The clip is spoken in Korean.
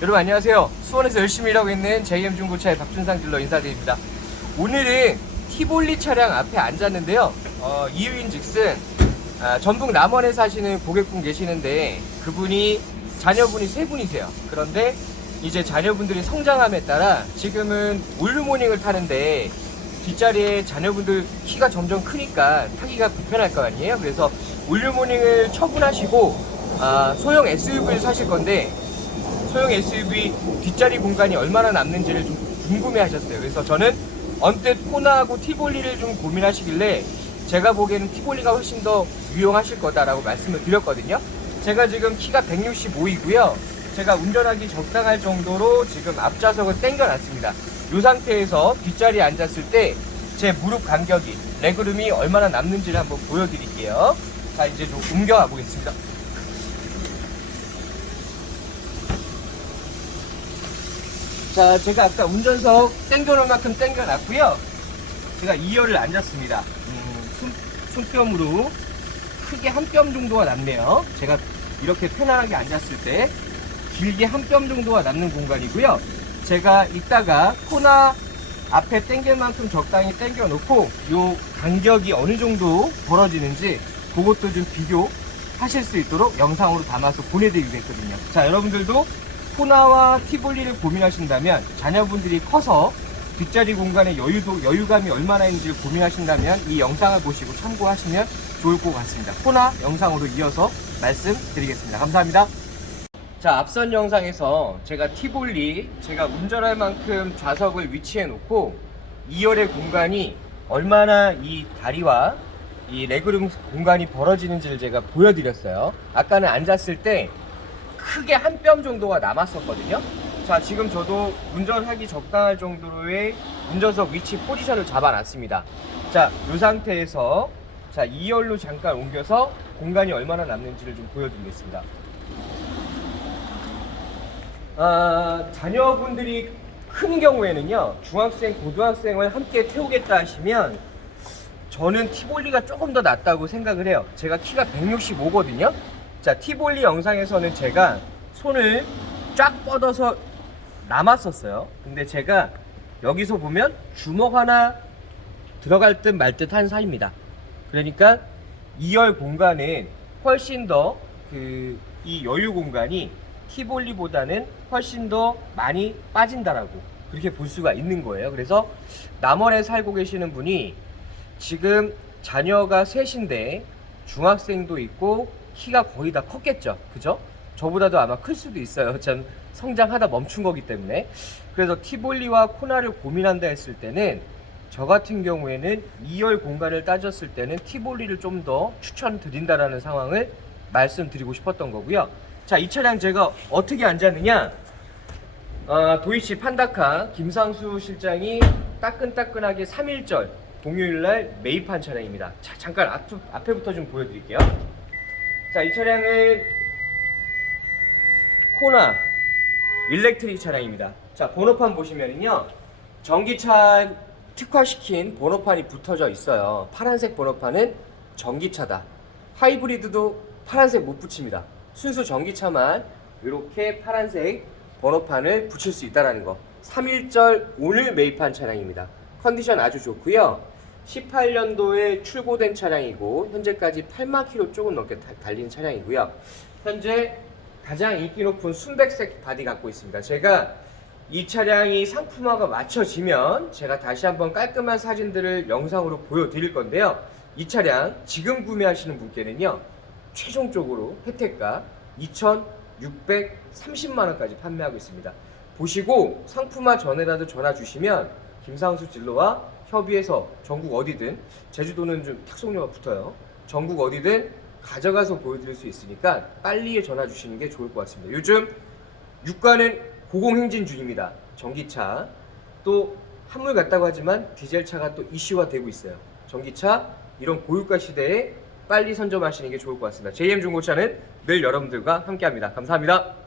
여러분 안녕하세요. 수원에서 열심히 일하고 있는 JM 중고차의 박준상 딜러 인사드립니다. 오늘은 티볼리 차량 앞에 앉았는데요. 어, 이유인즉슨 아, 전북 남원에 사시는 고객분 계시는데 그분이 자녀분이 세 분이세요. 그런데 이제 자녀분들이 성장함에 따라 지금은 울루모닝을 타는데 뒷자리에 자녀분들 키가 점점 크니까 타기가 불편할 거 아니에요. 그래서 울루모닝을 처분하시고 아, 소형 SUV를 사실 건데 소형 SUV 뒷자리 공간이 얼마나 남는지를 좀 궁금해 하셨어요. 그래서 저는 언뜻 코나하고 티볼리를 좀 고민하시길래 제가 보기에는 티볼리가 훨씬 더 유용하실 거다라고 말씀을 드렸거든요. 제가 지금 키가 165이고요. 제가 운전하기 적당할 정도로 지금 앞좌석을 당겨놨습니다. 이 상태에서 뒷자리에 앉았을 때 제 무릎 간격이, 레그룸이 얼마나 남는지를 한번 보여드릴게요. 자, 이제 좀 옮겨가 보겠습니다. 자, 제가 아까 운전석 땡겨놓을 만큼 땡겨놨고요. 제가 2열을 앉았습니다. 음, 손, 손뼘으로 크게 한 뼘 정도가 남네요. 제가 이렇게 편안하게 앉았을 때 길게 한 뼘 정도가 남는 공간이고요. 제가 이따가 코나 앞에 땡길 만큼 적당히 땡겨 놓고 요 간격이 어느 정도 벌어지는지 그것도 좀 비교 하실 수 있도록 영상으로 담아서 보내드리겠거든요. 자, 여러분들도 코나와 티볼리를 고민하신다면 자녀분들이 커서 뒷자리 공간의 여유도 여유감이 얼마나 있는지를 고민하신다면 이 영상을 보시고 참고하시면 좋을 것 같습니다. 코나 영상으로 이어서 말씀드리겠습니다. 감사합니다. 자, 앞선 영상에서 제가 티볼리, 제가 운전할 만큼 좌석을 위치해 놓고 2열의 공간이 얼마나 이 다리와 이 레그룸 공간이 벌어지는지를 제가 보여드렸어요. 아까는 앉았을 때 크게 한 뼘 정도가 남았었거든요. 자, 지금 저도 운전하기 적당할 정도로의 운전석 위치 포지션을 잡아놨습니다. 자, 이 상태에서 자, 2열로 잠깐 옮겨서 공간이 얼마나 남는지를 좀 보여드리겠습니다. 아, 자녀분들이 큰 경우에는요, 중학생, 고등학생을 함께 태우겠다 하시면 저는 티볼리가 조금 더 낫다고 생각을 해요. 제가 키가 165거든요. 자, 티볼리 영상에서는 제가 손을 쫙 뻗어서 남았었어요. 근데 제가 여기서 보면 주먹 하나 들어갈 듯 말 듯 한 사이입니다. 그러니까 2열 공간은 훨씬 더 그 이 여유 공간이 티볼리보다는 훨씬 더 많이 빠진다라고 그렇게 볼 수가 있는 거예요. 그래서 남원에 살고 계시는 분이 지금 자녀가 셋인데 중학생도 있고 키가 거의 다 컸겠죠. 그죠? 저보다도 아마 클 수도 있어요. 전 성장하다 멈춘 거기 때문에. 그래서 티볼리와 코나를 고민한다 했을 때는 저 같은 경우에는 2열 공간을 따졌을 때는 티볼리를 좀 더 추천드린다라는 상황을 말씀드리고 싶었던 거고요. 자, 이 차량 제가 어떻게 앉았느냐? 아, 도이치 판다카 김상수 실장이 따끈따끈하게 3일절 공휴일날 매입한 차량입니다. 자, 잠깐 앞, 앞에부터 좀 보여드릴게요. 자, 이 차량은 코나 일렉트릭 차량입니다. 자, 번호판 보시면은요. 전기차 특화시킨 번호판이 붙어져 있어요. 파란색 번호판은 전기차다. 하이브리드도 파란색 못 붙입니다. 순수 전기차만 이렇게 파란색 번호판을 붙일 수 있다라는 거. 3일절 오늘 매입한 차량입니다. 컨디션 아주 좋고요. 18년도에 출고된 차량이고 현재까지 8만 킬로 조금 넘게 다- 달린 차량이고요. 현재 가장 인기 높은 순백색 바디 갖고 있습니다. 제가 이 차량이 상품화가 맞춰지면 제가 다시 한번 깔끔한 사진들을 영상으로 보여드릴 건데요. 이 차량 지금 구매하시는 분께는요. 최종적으로 혜택가 2,630만 원까지 판매하고 있습니다. 보시고 상품화 전에라도 전화 주시면 김상수 진로와 협의해서 전국 어디든 제주도는 좀 탁송료가 붙어요. 전국 어디든 가져가서 보여드릴 수 있으니까 빨리 전화 주시는 게 좋을 것 같습니다. 요즘 유가는 고공행진 중입니다. 전기차 또 한물 같다고 하지만 디젤차가 또 이슈화 되고 있어요. 전기차 이런 고유가 시대에 빨리 선점하시는 게 좋을 것 같습니다. JM 중고차는 늘 여러분들과 함께합니다. 감사합니다.